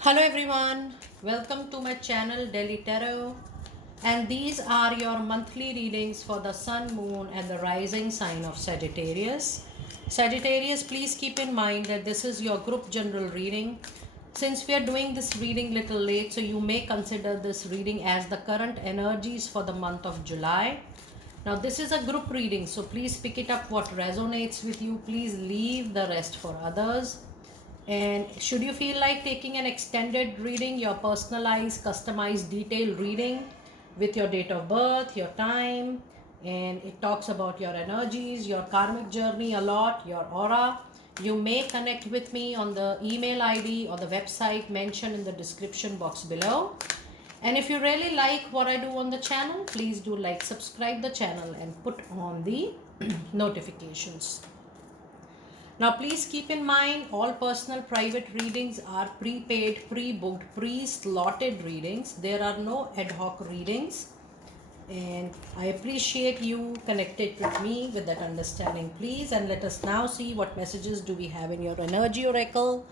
Hello everyone, welcome to my channel Delhi Tarot, and these are your monthly readings for the Sun, Moon and the rising sign of Sagittarius. Sagittarius, please keep in mind that this is your group general reading. Since we are doing this reading little late, so you may consider this reading as the current energies for the month of July. Now this is a group reading, so please pick it up what resonates with you. Please leave the rest for others. And should you feel like taking an extended reading, your personalized, customized, detailed reading with your date of birth, your time, and it talks about your energies, your karmic journey a lot, your aura, you may connect with me on the email ID or the website mentioned in the description box below. And if you really like what I do on the channel, please do like, subscribe the channel and put on the notifications. Now, please keep in mind all personal private readings are prepaid, pre-booked, pre-slotted readings. There are no ad hoc readings. And I appreciate you connected with me with that understanding, please. And let us now see what messages do we have in your energy oracle.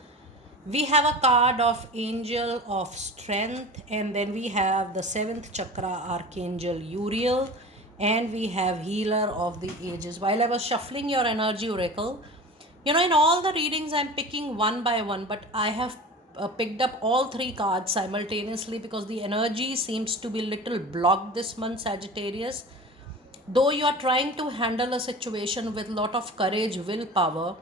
We have a card of Angel of Strength, and then we have the 7th chakra Archangel Uriel, and we have Healer of the Ages. While I was shuffling your energy oracle, in all the readings I'm picking one by one, but I have picked up all three cards simultaneously because the energy seems to be little blocked this month, Sagittarius. Though you are trying to handle a situation with lot of courage, willpower,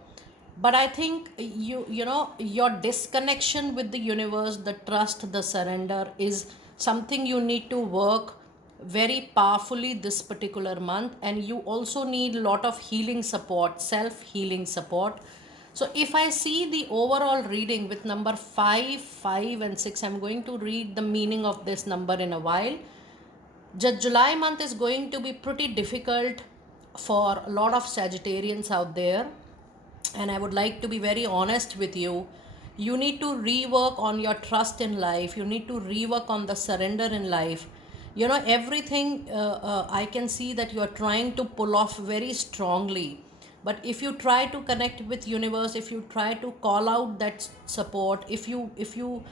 but I think your disconnection with the universe, the trust, the surrender is something you need to work very powerfully this particular month. And you also need a lot of healing support, self healing support. So if I see the overall reading with number 5, 5 and 6, I'm going to read the meaning of this number in a while. The July month is going to be pretty difficult for a lot of Sagittarians out there, and I would like to be very honest with you. You need to rework on your trust in life. You need to rework on the surrender in life. Everything I can see that you are trying to pull off very strongly. But if you try to connect with universe, if you try to call out that support, if you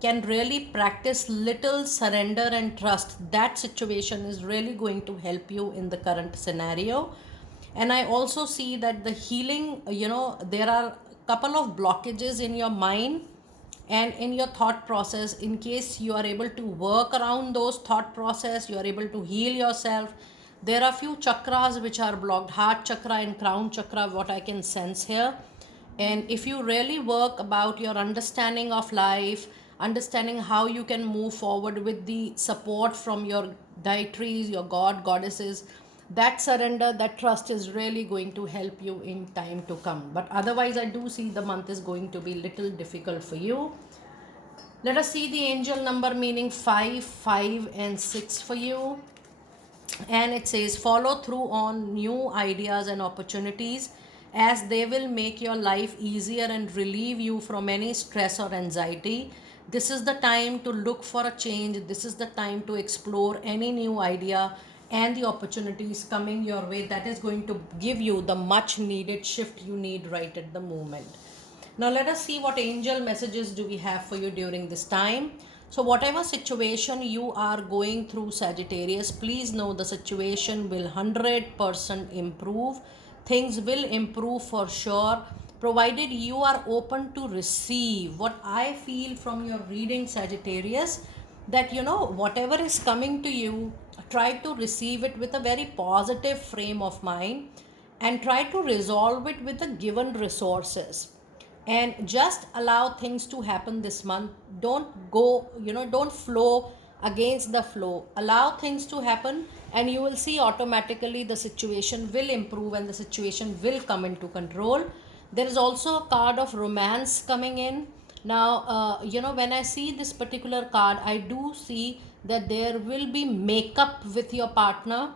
can really practice little surrender and trust, that situation is really going to help you in the current scenario. And I also see that the healing, there are a couple of blockages in your mind and in your thought process. In case you are able to work around those thought process, you are able to heal yourself. There are few chakras which are blocked, heart chakra and crown chakra, what I can sense here. And if you really work about your understanding of life, understanding how you can move forward with the support from your deities, your god, goddesses, that surrender, that trust is really going to help you in time to come. But otherwise, I do see the month is going to be little difficult for you. Let us see the angel number meaning 5, 5 and 6 for you. And it says follow through on new ideas and opportunities, as they will make your life easier and relieve you from any stress or anxiety. This is the time to look for a change. This is the time to explore any new idea and the opportunities coming your way that is going to give you the much needed shift you need right at the moment. Now let us see what angel messages do we have for you during this time. So whatever situation you are going through, Sagittarius, please know the situation will 100% improve. Things will improve for sure, provided you are open to receive. What I feel from your reading, Sagittarius, that whatever is coming to you, try to receive it with a very positive frame of mind and try to resolve it with the given resources, and just allow things to happen this month. Don't go, don't flow against the flow. Allow things to happen, and you will see automatically the situation will improve and the situation will come into control. There is also a card of romance coming in. Now, when I see this particular card, I do see that there will be makeup with your partner.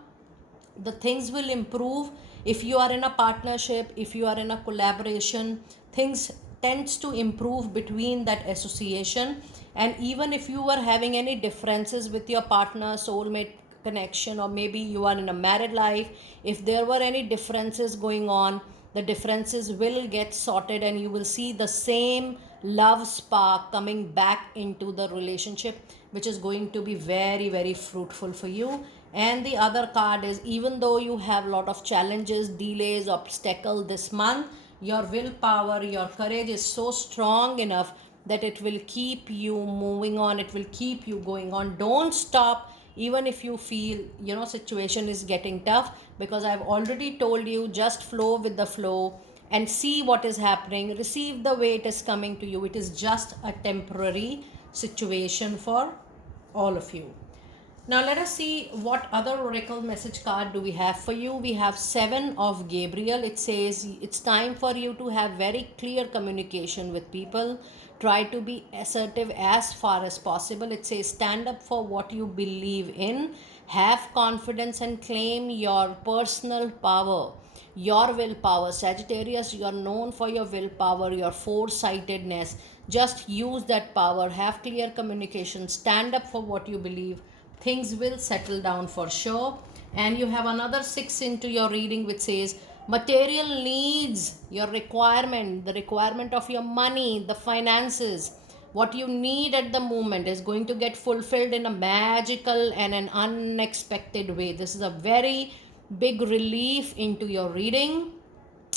The things will improve. If you are in a partnership, if you are in a collaboration, things tends to improve between that association. And even if you are having any differences with your partner, soulmate connection, or maybe you are in a married life, if there were any differences going on, the differences will get sorted and you will see the same love spark coming back into the relationship, which is going to be very, very fruitful for you. And the other card is, even though you have a lot of challenges, delays, obstacle this month, your willpower, your courage is so strong enough that it will keep you moving on, it will keep you going on. Don't stop even if you feel, situation is getting tough, because I've already told you, just flow with the flow and see what is happening, receive the way it is coming to you. It is just a temporary situation for all of you. Now let us see what other oracle message card do we have for you. We have 7 of Gabriel. It says it's time for you to have very clear communication with people. Try to be assertive as far as possible. It says stand up for what you believe in. Have confidence and claim your personal power. Your willpower. Sagittarius, you are known for your willpower, your foresightedness. Just use that power. Have clear communication. Stand up for what you believe. Things will settle down for sure. And you have another 6 into your reading, which says material needs, your requirement, the requirement of your money, the finances, what you need at the moment is going to get fulfilled in a magical and an unexpected way. This is a very big relief into your reading.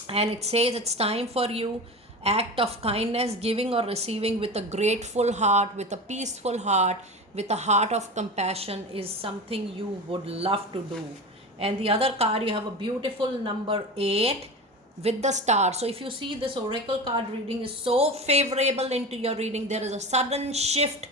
And it says it's time for you, act of kindness, giving or receiving with a grateful heart, with a peaceful heart, with a heart of compassion is something you would love to do. And the other card, you have a beautiful number 8 with the star. So if you see, this oracle card reading is so favorable into your reading. There is a sudden shift,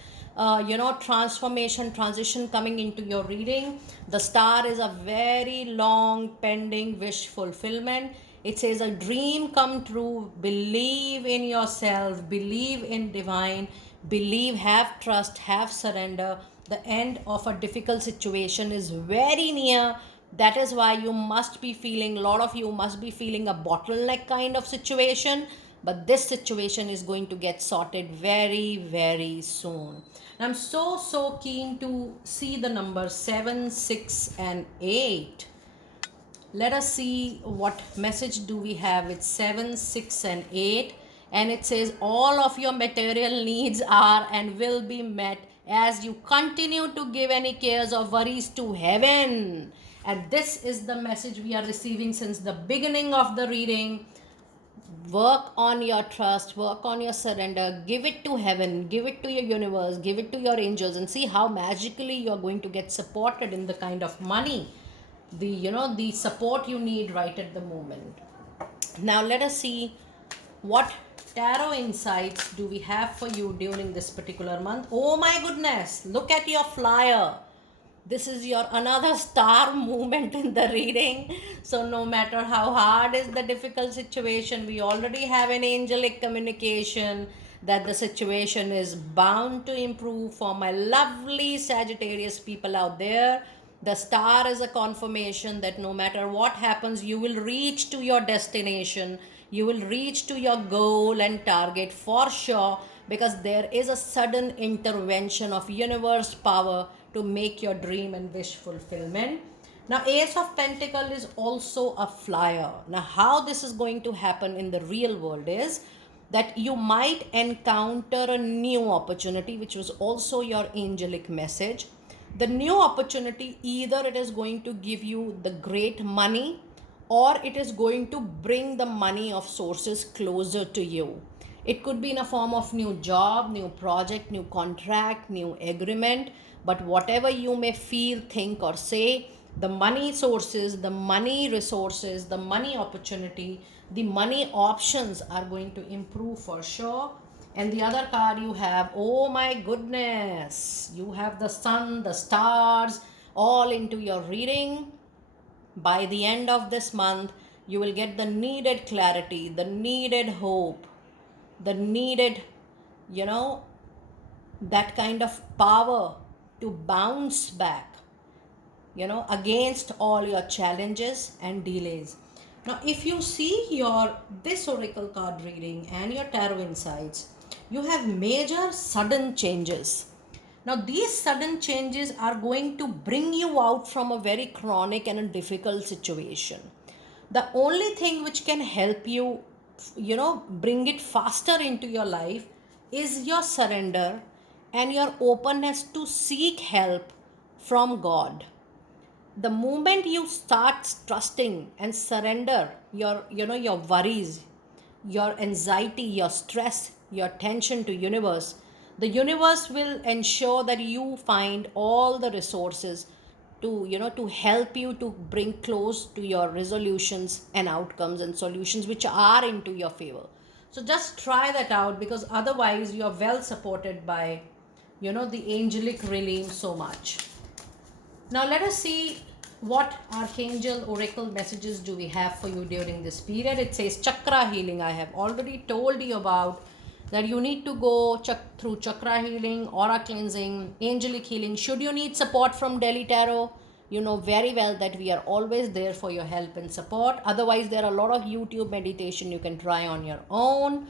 transformation, transition coming into your reading. The star is a very long pending wish fulfillment. It says a dream come true. Believe in yourself, believe in divine, believe, have trust, have surrender. The end of a difficult situation is very near. That is why you must be feeling, a lot of you must be feeling a bottleneck kind of situation, but this situation is going to get sorted very, very soon. I'm so keen to see the numbers 7, 6 and 8. Let us see what message do we have with 7, 6 and 8. And it says all of your material needs are and will be met as you continue to give any cares or worries to heaven. And this is the message we are receiving since the beginning of the reading. Work on your trust, work on your surrender, give it to heaven, give it to your universe, give it to your angels, and see how magically you're going to get supported in the kind of money, the support you need right at the moment. Now let us see what tarot insights do we have for you during this particular month. Oh my goodness, look at your flyer. This is your another star movement in the reading. So no matter how hard is the difficult situation, we already have an angelic communication that the situation is bound to improve. For my lovely Sagittarius people out there, the star is a confirmation that no matter what happens, you will reach to your destination, you will reach to your goal and target for sure, because there is a sudden intervention of universe power to make your dream and wish fulfillment. Now Ace of Pentacle is also a flyer. Now how this is going to happen in the real world is that you might encounter a new opportunity, which was also your angelic message. The new opportunity, either it is going to give you the great money, or it is going to bring the money of sources closer to you. It could be in a form of new job, new project, new contract, new agreement, but whatever you may feel, think or say, the money sources, the money resources, the money opportunity, the money options are going to improve for sure. And the other card you have, oh my goodness, you have the sun, the stars, all into your reading. By the end of this month, you will get the needed clarity, the needed hope, the needed, that kind of power to bounce back, against all your challenges and delays. Now, if you see this oracle card reading and your tarot insights, you have major sudden changes. Now, these sudden changes are going to bring you out from a very chronic and a difficult situation. The only thing which can help you, bring it faster into your life is your surrender and your openness to seek help from God. The moment you start trusting and surrender your worries, your anxiety, your stress, your tension to universe, the universe will ensure that you find all the resources to help you to bring close to your resolutions and outcomes and solutions which are into your favor. So just try that out, because otherwise you are well supported by the angelic realm so much. Now let us see what Archangel Oracle messages do we have for you during this period. It says chakra healing. I have already told you about that you need to go through chakra healing, aura cleansing, angelic healing. Should you need support from Delhi Tarot, you know very well that we are always there for your help and support. Otherwise, there are a lot of YouTube meditation you can try on your own.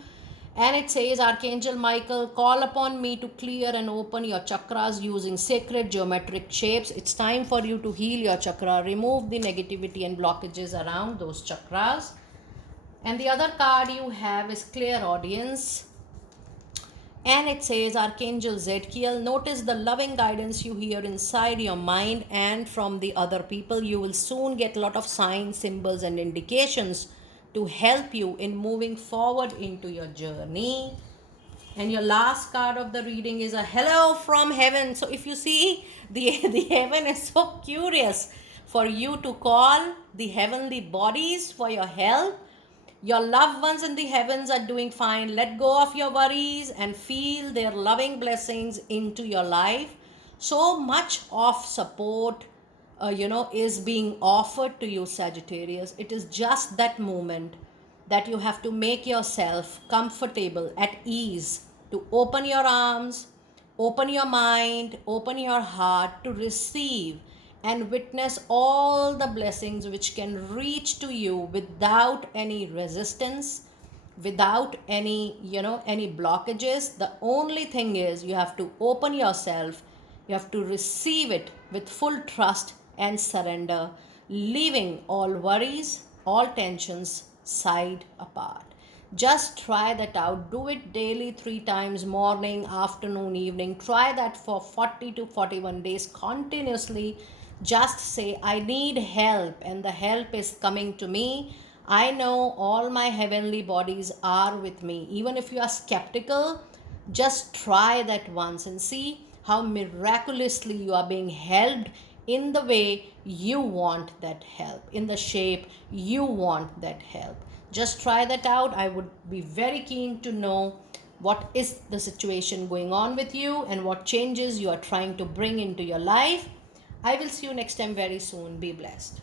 And it says, Archangel Michael, call upon me to clear and open your chakras using sacred geometric shapes. It's time for you to heal your chakra, remove the negativity and blockages around those chakras. And the other card you have is Clairaudience. And it says, Archangel Zadkiel, notice the loving guidance you hear inside your mind and from the other people. You will soon get a lot of signs, symbols, and indications to help you in moving forward into your journey. And your last card of the reading is a hello from heaven. So if you see, the heaven is so curious for you to call the heavenly bodies for your help. Your loved ones in the heavens are doing fine. Let go of your worries and feel their loving blessings into your life. So much of support is being offered to you, Sagittarius. It is just that moment that you have to make yourself comfortable, at ease, to open your arms, open your mind, open your heart to receive and witness all the blessings which can reach to you without any resistance, without any blockages. The only thing is you have to open yourself, you have to receive it with full trust and surrender, leaving all worries, all tensions side apart. Just try that out. Do it daily, 3 times, morning, afternoon, evening. Try that for 40 to 41 days continuously. Just say, I need help, and the help is coming to me. I know all my heavenly bodies are with me. Even if you are skeptical, just try that once and see how miraculously you are being helped in the way you want that help, in the shape you want that help. Just try that out. I would be very keen to know what is the situation going on with you and what changes you are trying to bring into your life. I will see you next time very soon. Be blessed.